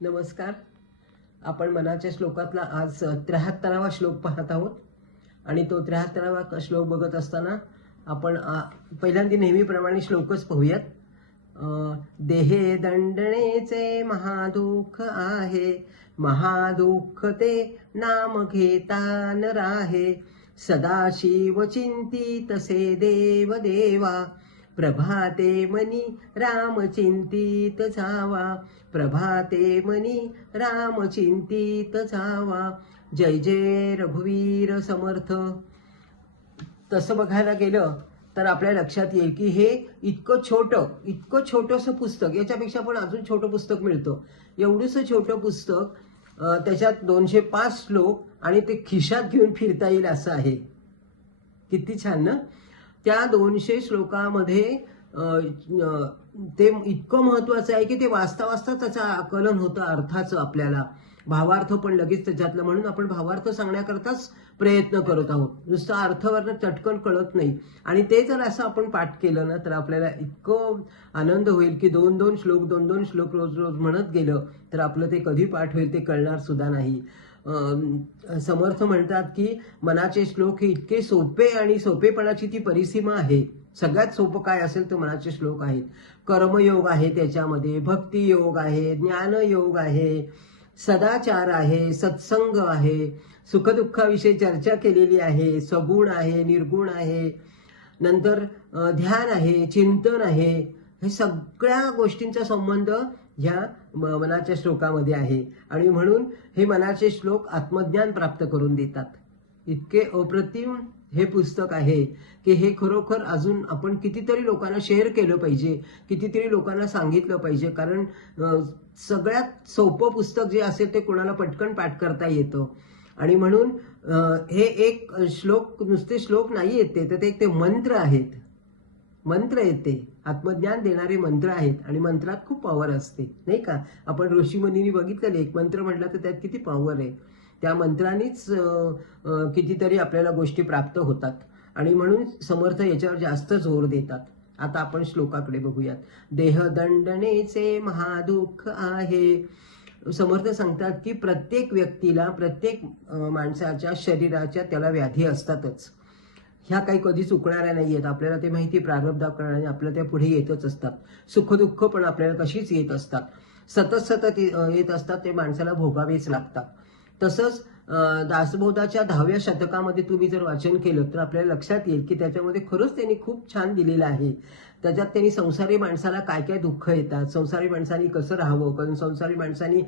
नमस्कार. आपण मनाच्या श्लोकातला आज 73वा श्लोक पाहत आहोत आणि तो 73वा श्लोक बघत असताना आपण पहिल्यांदा नेहमीप्रमाणे श्लोकच पाहूयात. देहे दंडणेचे महादुःख आहे, महादुःख ते नाम घेता न राहे. सदाशिव चिंती तसे देव देवा, प्रभाते मनी राम चिंतित जावा. प्रभाते मनी राम चिंतित जावा. जय जय रघुवीर समर्थ. तसं बघायला गेलं तर आपल्या लक्षात येईल की हे इतकं छोटंसं पुस्तक, याच्यापेक्षा पण अजून छोटं पुस्तक मिळतं. एवढंसं छोटं पुस्तक, त्याच्यात 205 श्लोक आणि ते खिशात घेऊन फिरता येईल असं आहे. किती छान ना. त्या 200 श्लोकामध्ये ते इतकं महत्वाचं आहे की ते वाचता वाचता त्याचं आकलन होतं अर्थाचं, आपल्याला भावार्थ पण लगेच त्याच्यातलं. म्हणून आपण भावार्थ सांगण्याकरताच प्रयत्न करत आहोत. नुसतं अर्थवरनं चटकन कळत नाही. आणि ते जर असं आपण पाठ केलं ना तर आपल्याला इतकं आनंद होईल की 2-2 श्लोक रोज रोज म्हणत गेलं तर आपलं ते कधी पाठ होईल ते कळणार सुद्धा नाही. समर्थ म्हणतात की मनाचे श्लोक हे इतके सोपे आणि सोपेपणाची ती परिसीमा आहे. सगळ्यात सोपं काय असेल तर मनाचे श्लोक आहेत. कर्मयोग आहे, त्याच्यामध्ये भक्तियोग आहे, ज्ञानयोग आहे, सदाचार आहे, सत्संग आहे, सुखदुःखाविषयी चर्चा केलेली आहे, सगुण आहे, निर्गुण आहे, नंतर ध्यान आहे, चिंतन आहे. हे सगळ्या गोष्टींचा संबंध ह्या मनाच्या श्लोकामध्ये आहे. आणि म्हणून हे मनाचे श्लोक आत्मज्ञान प्राप्त करून देतात. इतके अप्रतिम हे पुस्तक आहे की हे खरोखर अजून आपण कितीतरी लोकांना शेअर केलं पाहिजे, कितीतरी लोकांना सांगितलं पाहिजे. कारण सगळ्यात सोपं पुस्तक जे असेल ते कोणाला पटकन पाठ करता येतं. आणि म्हणून हे एक श्लोक नुसते श्लोक नाही येते, तर ते मंत्र आहेत. मंत्र येते, आत्मज्ञान देणारे मंत्र आहेत. आणि मंत्रात खूप पॉवर असते, नाही का. आपण ऋषीमुनींनी बघितलेलं, एक मंत्र म्हटलं तर त्यात किती पॉवर आहे. त्या मंत्रांनीच कितीतरी आपल्याला गोष्टी प्राप्त होतात. आणि म्हणून समर्थ याच्यावर जास्त जोर देतात. आता आपण श्लोकाकडे बघूयात. देहदंडनेचे महादुःख आहे. समर्थ सांगतात की प्रत्येक व्यक्तीला, प्रत्येक माणसाच्या शरीराच्या त्याला व्याधी असतातच. ह्या काही कधी चुकणाऱ्या नाही आहेत. आपल्याला ते माहिती, प्रारब्धाप्रमाणे आपल्याला त्या पुढे येतच असतात. सुखदुःख पण आपल्याला तशीच येत असतात, सतत येत असतात. ते माणसाला भोगावेच लागतात. तसंच दासबोधाच्या 10व्या शतकामध्ये तुम्ही जर वाचन केलं तर आपल्याला लक्षात येईल की त्याच्यामध्ये खरंच त्यांनी खूप छान दिलेलं आहे. त्याच्यात त्यांनी संसारी माणसाला काय काय दुःख येतात, संसारी माणसांनी कसं राहावं, कारण संसारी माणसांनी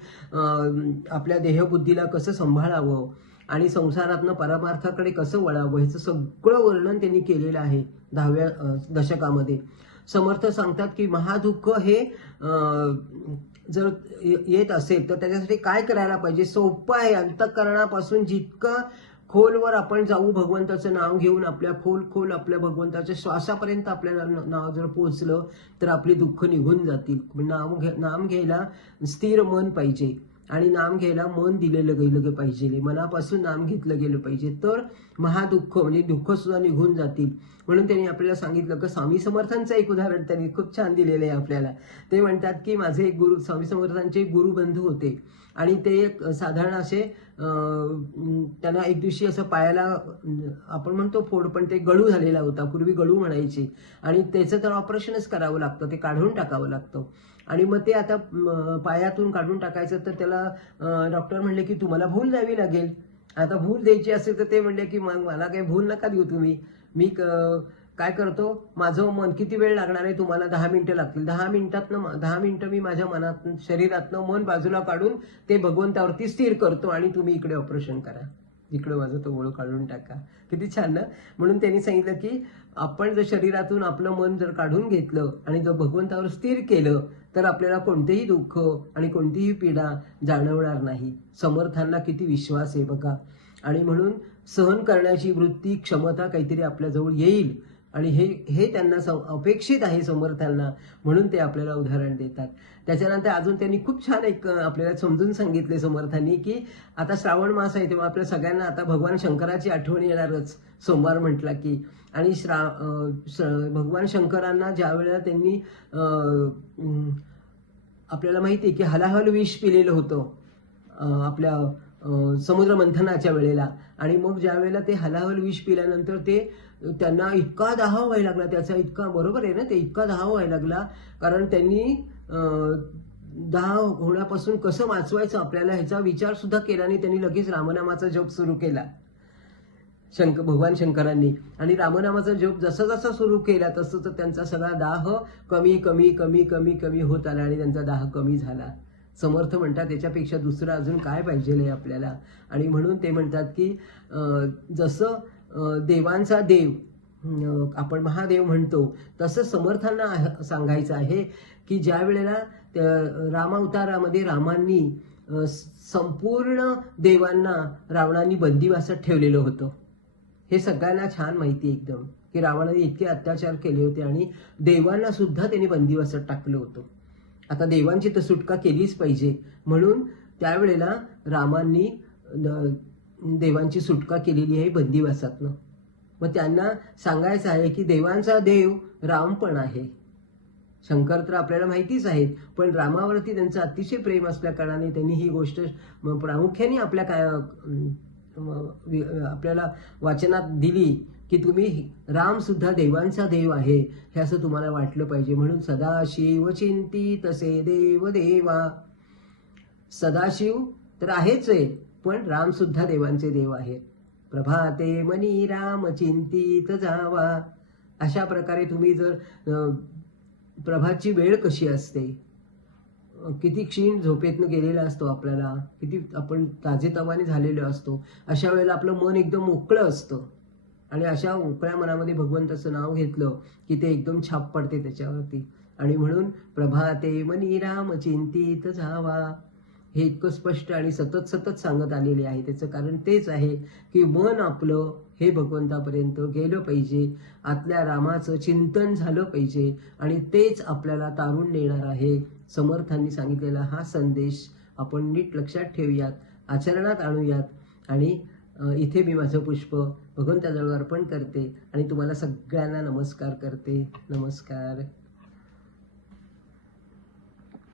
आपल्या देहबुद्धीला कसं सांभाळावं आणि संसारातनं परमार्थाकडे कसं वळावं, ह्याचं सगळं वर्णन त्यांनी केलेलं आहे 10व्या दशकामध्ये. समर्थ सांगतात की महादुःख हे जर येत असेल तर त्याच्यासाठी काय करायला पाहिजे. सोपं आहे. अंतःकरणापासून जितकं खोलवर आपण जाऊ, भगवंताचं नाव घेऊन आपल्या खोल आपल्या भगवंताच्या श्वासापर्यंत आपल्याला नाव जर पोहोचलं तर आपली दुःख निघून जातील. नाम घ्यायला स्थिर मन पाहिजे आणि नाम घ्यायला मन दिलेलं गेलं पाहिजे, मनापासून नाम घेतलं गेलं पाहिजे, तर महादुःख म्हणजे दुःख सुद्धा निघून जातील. म्हणून त्यांनी आपल्याला सांगितलं की स्वामी समर्थांचं एक उदाहरण त्यांनी खूप छान दिलेलं आहे आपल्याला. ते म्हणतात की माझे एक गुरु, स्वामी समर्थांचे गुरुबंधू होते आणि ते साधारण असे त्यांना एक दिवशी असं पायाला, आपण म्हणतो फोड, पण ते गळू झालेला होता. पूर्वी गळू म्हणायचे. आणि त्याचं तर ऑपरेशनच करावं लागतं, ते काढून टाकावं लागतं. आणि मग ते आता पायातून काढून टाकायचं तर त्याला डॉक्टर म्हणले की तुम्हाला भूल द्यावी लागेल. आता भूल द्यायची असेल तर ते म्हणले की मग मला काही भूल नका देऊ तुम्ही. मी काय करतो, माझं मन, किती वेळ लागणार आहे तुम्हाला, 10 मिनिटं लागतील. 10 मिनिटं मी माझ्या मनातून, शरीरातनं मन बाजूला काढून ते भगवंतावरती स्थिर करतो आणि तुम्ही इकडे ऑपरेशन करा, इकडे माझं तो गोळ काढून टाका. किती छान ना. म्हणून त्यांनी सांगितलं की आपण जर शरीरातून आपलं मन जर काढून घेतलं आणि जर भगवंतावर स्थिर केलं तर आपल्याला कोणतेही दुःख आणि कोणतीही पीडा जाणवणार नाही. समर्थांना किती विश्वास आहे बघा. आणि म्हणून सहन करण्याची वृत्ती, क्षमता काहीतरी आपल्याजवळ येईल. आणि हे त्यांना अपेक्षित आहे समर्थांना, म्हणून ते आपल्याला उदाहरण देतात. त्याच्यानंतर अजून त्यांनी खूप छान एक आपल्याला समजून सांगितले समर्थांनी की आता श्रावण मास आहे तेव्हा आपल्या सगळ्यांना आता भगवान शंकराची आठवण येणारच सोमवार म्हटला की. आणि भगवान शंकरांना ज्या वेळेला त्यांनी आपल्याला माहिती आहे की हलाहल विष पिलेलं होतं आपल्या समुद्र मंथनाच्या वेळेला, आणि मग ज्या वेळेला ते हलाहल विष पिल्यानंतर ते त्यांना इतका दाह व्हायला लागला, त्याचा इतका, बरोबर आहे ना, ते इतका दाह व्हायला लागला, कारण त्यांनी दाह होण्यापासून कसं वाचवायचं आपल्याला ह्याचा विचार सुद्धा केला नाही. त्यांनी लगेच रामनामाचा जप सुरू केला भगवान शंकरांनी, आणि रामनामाचा जप जसा जसा सुरू केला तसं तर त्यांचा सगळा दाह कमी कमी कमी कमी कमी होत आला आणि त्यांचा दाह कमी झाला. समर्थ म्हणतात त्याच्यापेक्षा दुसरं अजून काय पाहिजे आपल्याला. आणि म्हणून ते म्हणतात की जसं देवांचा देव आपण महादेव म्हणतो, तसं समर्थांना सांगायचं आहे की ज्या वेळेला रामावतारामध्ये रामांनी संपूर्ण देवांना रावणाने बंदिवासात ठेवलेलं होतं. हे सगळ्यांना छान माहिती एकदम की रावणाने इतके अत्याचार केले होते आणि देवांना सुद्धा त्यांनी बंदिवासात टाकलं होतं. आता देवांची तर सुटका केलीच पाहिजे, म्हणून त्यावेळेला रामांनी देवांची सुटका केलेली आहे बंदिवासातनं. मग त्यांना सांगायचं आहे की देवांचा देव राम पण आहे. शंकर तर आपल्याला माहितीच आहेत, पण रामावरती त्यांचं अतिशय प्रेम असल्या कारणाने त्यांनी ही गोष्ट प्रामुख्याने आपल्याला वाचनात दिली की तुम्ही राम सुद्धा देवांचा देव आहे हे असं तुम्हाला वाटलं पाहिजे. म्हणून सदाशिव चिंती तसे देव देवा. सदाशिव तर आहेच आहे, पण राम सुद्धा देवांचे देव आहेत. प्रभाते मनी राम चिंतित जावा. अशा प्रकारे तुम्ही जर प्रभातची वेळ कशी असते, किती क्षीण झोपेतनं गेलेला असतो, आपल्याला किती आपण ताजेतवाने झालेलो असतो, अशा वेळेला आपलं मन एकदम मोकळं असतं आणि अशा मोकळ्या मनामध्ये भगवंताचं नाव घेतलं की ते एकदम छाप पडते त्याच्यावरती. आणि म्हणून प्रभाते मनी राम चिंतित जावा हे इतकं स्पष्ट आणि सतत सतत सांगत आलेले आहे. त्याचं कारण तेच आहे की मन आपलं हे भगवंतापर्यंत गेलं पाहिजे, आतल्या रामाचं चिंतन झालं पाहिजे, आणि तेच आपल्याला तारून नेणार आहे. समर्थांनी सांगितलेला हा संदेश आपण नीट लक्षात ठेवूयात, आचरणात आणूयात. आणि इथे मी माझं पुष्प भगवंताजवळ अर्पण करते आणि तुम्हाला सगळ्यांना नमस्कार करते. नमस्कार.